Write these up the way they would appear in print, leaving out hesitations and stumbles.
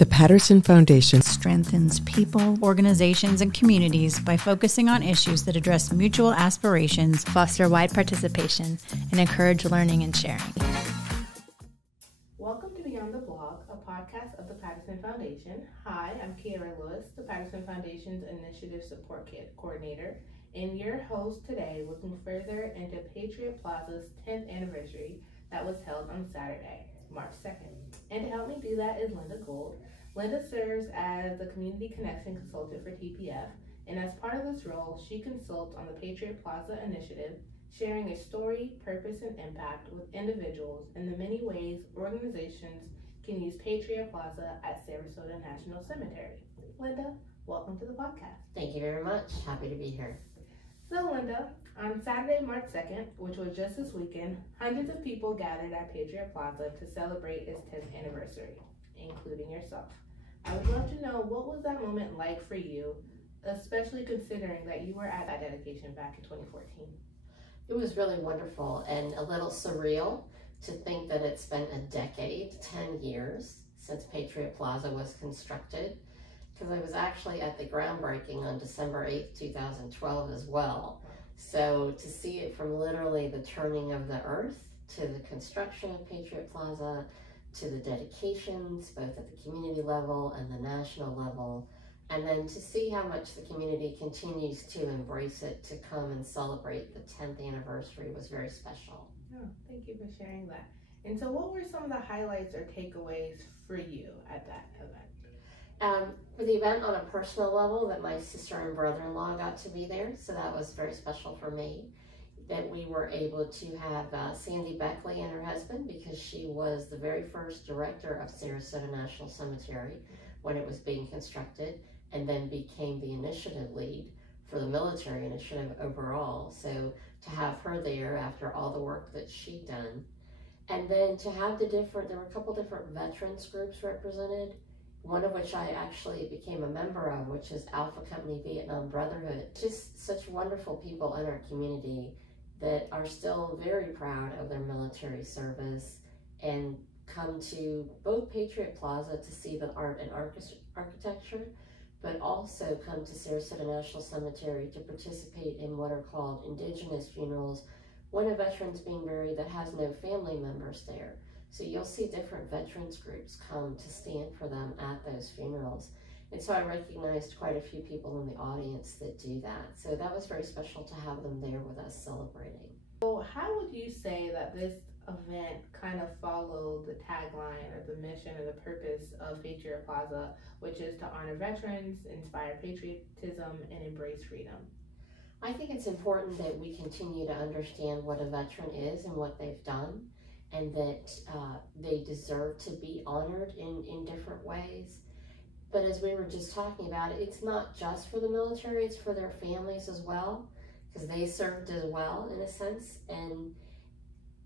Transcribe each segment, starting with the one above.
The Patterson Foundation strengthens people, organizations, and communities by focusing on issues that address mutual aspirations, foster wide participation, and encourage learning and sharing. Welcome to Beyond the Blog, a podcast of the Patterson Foundation. Hi, I'm Kiarra Louis, the Patterson Foundation's Initiative Support Coordinator, and your host today, looking further into Patriot Plaza's 10th anniversary that was held on Saturday, March 2nd. And to help me do that is Linda Gould. Linda serves as the Community Connection Consultant for TPF, and as part of this role, she consults on the Patriot Plaza initiative, sharing a story, purpose, and impact with individuals in the many ways organizations can use Patriot Plaza at Sarasota National Cemetery. Linda, welcome to the podcast. Thank you very much. Happy to be here. So Linda, on Saturday, March 2nd, which was just this weekend, hundreds of people gathered at Patriot Plaza to celebrate its 10th anniversary, including yourself. I would love to know, what was that moment like for you, especially considering that you were at that dedication back in 2014? It was really wonderful and a little surreal to think that it's been a decade, 10 years, since Patriot Plaza was constructed, because I was actually at the groundbreaking on December 8th, 2012 as well. So to see it from literally the turning of the earth to the construction of Patriot Plaza, to the dedications, both at the community level and the national level, and then to see how much the community continues to embrace it to come and celebrate the 10th anniversary was very special. Oh, thank you for sharing that. And so what were some of the highlights or takeaways for you at that event? For the event, on a personal level, that my sister and brother-in-law got to be there, so that was very special for me. That we were able to have Sandy Beckley and her husband, because she was the very first director of Sarasota National Cemetery when it was being constructed, and then became the initiative lead for the military initiative overall. So to have her there after all the work that she'd done, and then to have there were a couple different veterans groups represented, one of which I actually became a member of, which is Alpha Company Vietnam Brotherhood. Just such wonderful people in our community that are still very proud of their military service and come to both Patriot Plaza to see the art and architecture, but also come to Sarasota National Cemetery to participate in what are called indigenous funerals, when a veteran's being buried that has no family members there. So you'll see different veterans groups come to stand for them at those funerals. And so I recognized quite a few people in the audience that do that. So that was very special to have them there with us celebrating. So how would you say that this event kind of followed the tagline or the mission or the purpose of Patriot Plaza, which is to honor veterans, inspire patriotism, and embrace freedom? I think it's important that we continue to understand what a veteran is and what they've done, and that they deserve to be honored in different ways. But as we were just talking about, it's not just for the military, it's for their families as well, because they served as well in a sense. And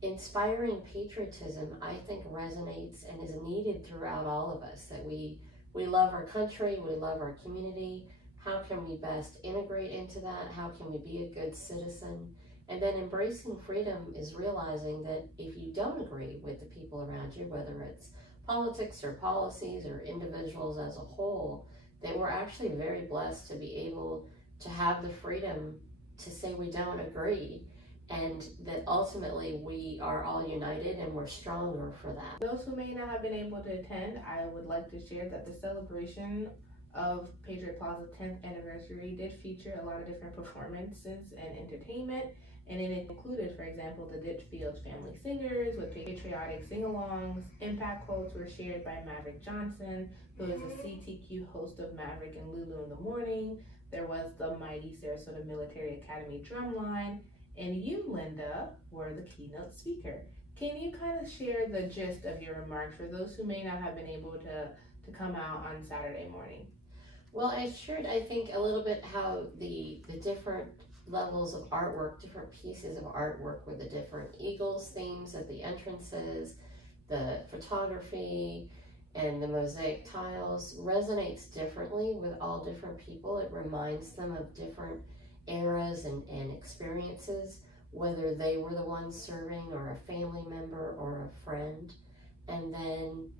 inspiring patriotism, I think, resonates and is needed throughout all of us, that we love our country, we love our community. How can we best integrate into that? How can we be a good citizen? And then embracing freedom is realizing that if you don't agree with the people around you, whether it's politics or policies or individuals as a whole, that we're actually very blessed to be able to have the freedom to say we don't agree, and that ultimately we are all united and we're stronger for that. Those who may not have been able to attend, I would like to share that the celebration of Patriot Plaza's 10th anniversary did feature a lot of different performances and entertainment, and it included, for example, the Ditchfield Family Singers with patriotic sing-alongs. Impact quotes were shared by Maverick Johnson, who is a CTQ host of Maverick and Lulu in the Morning. There was the mighty Sarasota Military Academy drumline, and you, Linda, were the keynote speaker. Can you kind of share the gist of your remarks for those who may not have been able to come out on Saturday morning? Well, I shared, I think, a little bit how the different levels of artwork, different pieces of artwork with the different Eagles themes at the entrances, the photography, and the mosaic tiles resonates differently with all different people. It reminds them of different eras and experiences, whether they were the ones serving or a family member or a friend. And then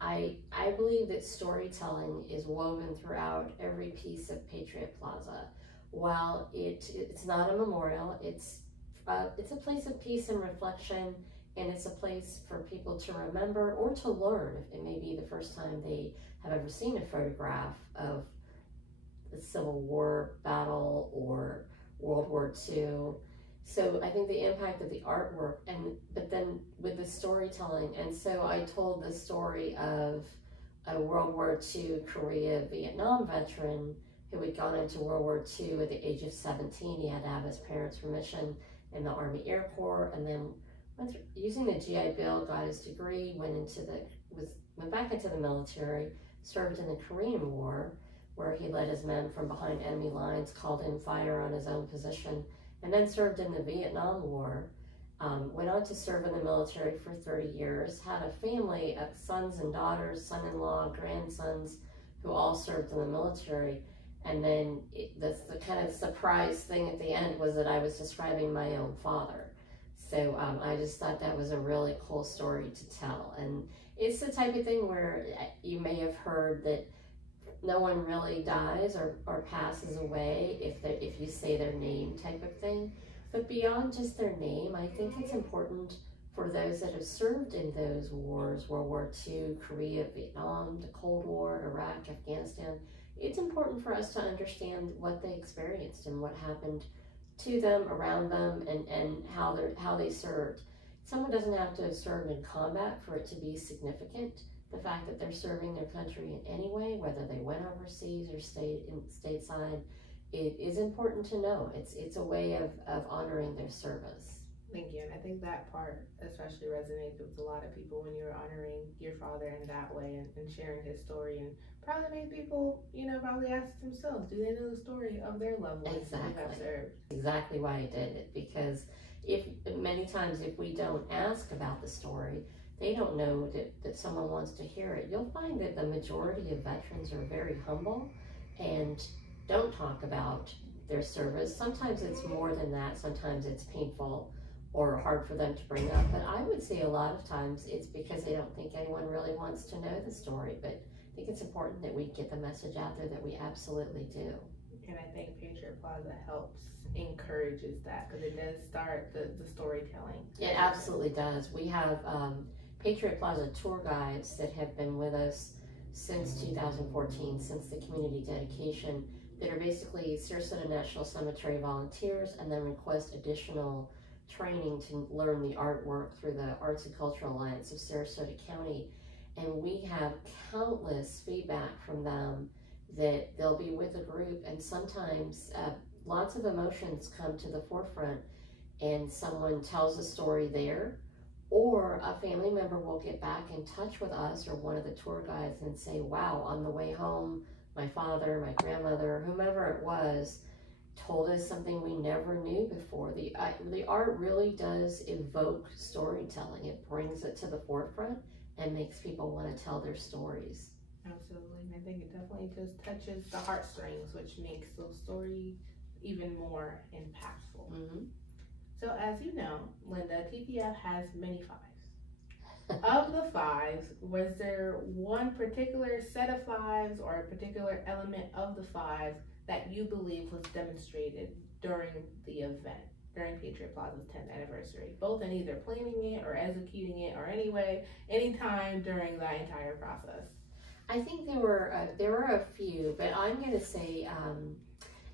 I I believe that storytelling is woven throughout every piece of Patriot Plaza. While it's not a memorial, it's a place of peace and reflection, and it's a place for people to remember or to learn. It may be the first time they have ever seen a photograph of the Civil War battle or World War II. So I think the impact of the artwork, but then with the storytelling, and so I told the story of a World War II Korea Vietnam veteran who had gone into World War II at the age of 17. He had to have his parents' permission in the Army Air Corps, and then using the GI Bill, got his degree, went back into the military, served in the Korean War, where he led his men from behind enemy lines, called in fire on his own position, and then served in the Vietnam War. Went on to serve in the military for 30 years, had a family of sons and daughters, son-in-law, grandsons, who all served in the military. And then the kind of surprise thing at the end was that I was describing my own father. So I just thought that was a really cool story to tell. And it's the type of thing where you may have heard that no one really dies or passes away if you say their name, type of thing. But beyond just their name, I think it's important for those that have served in those wars, World War II, Korea, Vietnam, the Cold War, Iraq, Afghanistan. It's important for us to understand what they experienced and what happened to them, around them, and how they served. Someone doesn't have to have served in combat for it to be significant. The fact that they're serving their country in any way, whether they went overseas or stayed stateside, it is important to know. It's a way of honoring their service. Thank you. And I think that part especially resonates with a lot of people when you're honoring your father in that way and sharing his story, and probably made people, probably ask themselves, do they know the story of their loved ones who have served? Exactly why I did it, because many times if we don't ask about the story, they don't know that someone wants to hear it. You'll find that the majority of veterans are very humble and don't talk about their service. Sometimes it's more than that. Sometimes it's painful or hard for them to bring up. But I would say a lot of times it's because they don't think anyone really wants to know the story. But I think it's important that we get the message out there that we absolutely do. And I think Patriot Plaza encourages that, because it does start the storytelling. It absolutely does. We have Patriot Plaza tour guides that have been with us since 2014, since the community dedication, that are basically Sarasota National Cemetery volunteers, and then request additional training to learn the artwork through the Arts and Cultural Alliance of Sarasota County. And we have countless feedback from them that they'll be with a group, and sometimes lots of emotions come to the forefront, and someone tells a story there, or a family member will get back in touch with us or one of the tour guides and say, wow, on the way home, my father, my grandmother, whomever it was, told us something we never knew before. The art really does evoke storytelling. It brings it to the forefront and makes people want to tell their stories. Absolutely. And I think it definitely just touches the heartstrings, which makes those stories even more impactful. Mm-hmm. So as you know, Linda, TPF has many fives. Of the fives, was there one particular set of fives or a particular element of the five that you believe was demonstrated during the event, during Patriot Plaza's 10th anniversary, both in either planning it or executing it, or anytime during that entire process? I think there were a few, but I'm going to say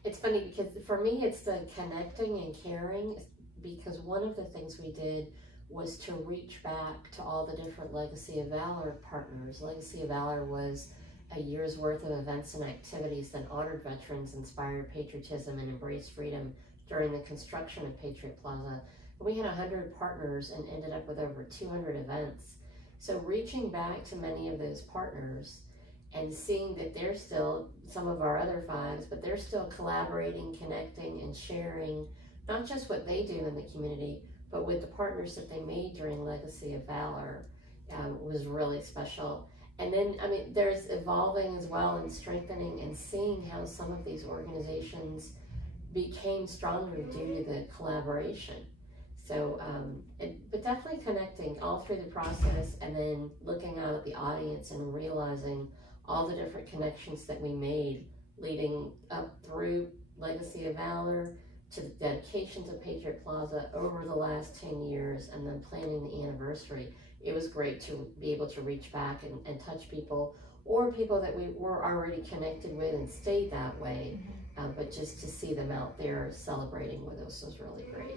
it's funny because for me it's the connecting and caring, because one of the things we did was to reach back to all the different Legacy of Valor partners. Legacy of Valor was a year's worth of events and activities that honored veterans, inspired patriotism, and embraced freedom during the construction of Patriot Plaza. We had 100 partners and ended up with over 200 events. So reaching back to many of those partners and seeing that they're still, some of our other fives, but they're still collaborating, connecting, and sharing not just what they do in the community, but with the partners that they made during Legacy of Valor was really special. And then, there's evolving as well and strengthening and seeing how some of these organizations became stronger due to the collaboration. So, but definitely connecting all through the process, and then looking out at the audience and realizing all the different connections that we made leading up through Legacy of Valor to the dedication to Patriot Plaza over the last 10 years, and then planning the anniversary. It was great to be able to reach back and touch people, or people that we were already connected with and stayed that way, but just to see them out there celebrating with us was really great.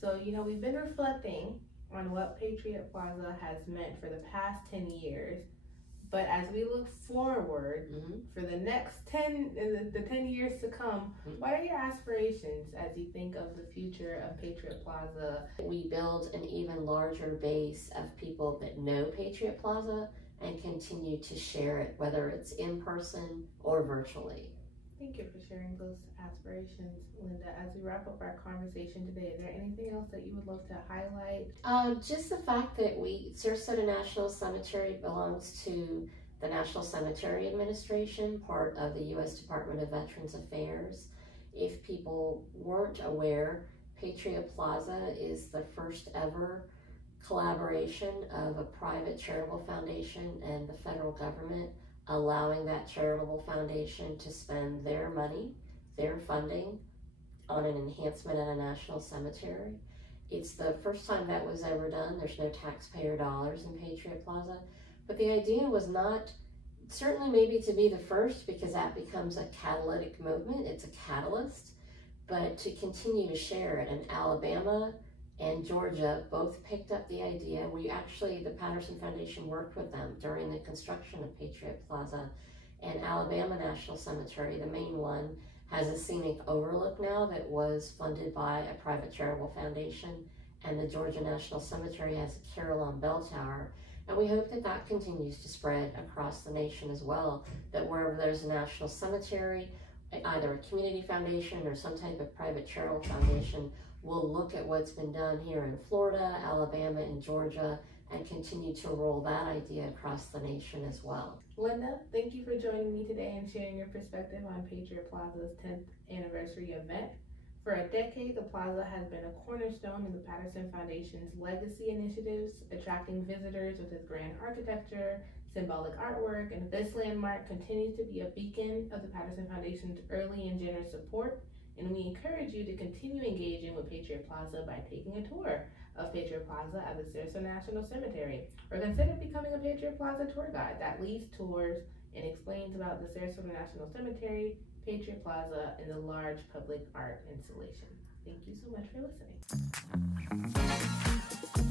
So, we've been reflecting on what Patriot Plaza has meant for the past 10 years. But as we look forward for the next 10 years to come, what are your aspirations as you think of the future of Patriot Plaza? We build an even larger base of people that know Patriot Plaza and continue to share it, whether it's in person or virtually. Thank you for sharing those aspirations, Linda. As we wrap up our conversation today, is there anything else that you would love to highlight? Just the fact that Sarasota National Cemetery belongs to the National Cemetery Administration, part of the U.S. Department of Veterans Affairs. If people weren't aware, Patriot Plaza is the first ever collaboration of a private charitable foundation and the federal government, allowing that charitable foundation to spend their money, their funding, on an enhancement at a national cemetery. It's the first time that was ever done. There's no taxpayer dollars in Patriot Plaza, but the idea was not certainly maybe to be the first, because that becomes a catalytic movement. It's a catalyst, but to continue to share it. And Alabama and Georgia both picked up the idea. The Patterson Foundation worked with them during the construction of Patriot Plaza, and Alabama National Cemetery, the main one, has a scenic overlook now that was funded by a private charitable foundation, and the Georgia National Cemetery has a Carillon bell tower. And we hope that that continues to spread across the nation as well, that wherever there's a national cemetery, either a community foundation or some type of private charitable foundation, we'll look at what's been done here in Florida, Alabama, and Georgia, and continue to roll that idea across the nation as well. Linda, thank you for joining me today and sharing your perspective on Patriot Plaza's 10th anniversary event. For a decade, the plaza has been a cornerstone in the Patterson Foundation's legacy initiatives, attracting visitors with its grand architecture, symbolic artwork, and this landmark continues to be a beacon of the Patterson Foundation's early and generous support. And we encourage you to continue engaging with Patriot Plaza by taking a tour of Patriot Plaza at the Sarasota National Cemetery, or consider becoming a Patriot Plaza tour guide that leads tours and explains about the Sarasota National Cemetery, Patriot Plaza, and the large public art installation. Thank you so much for listening.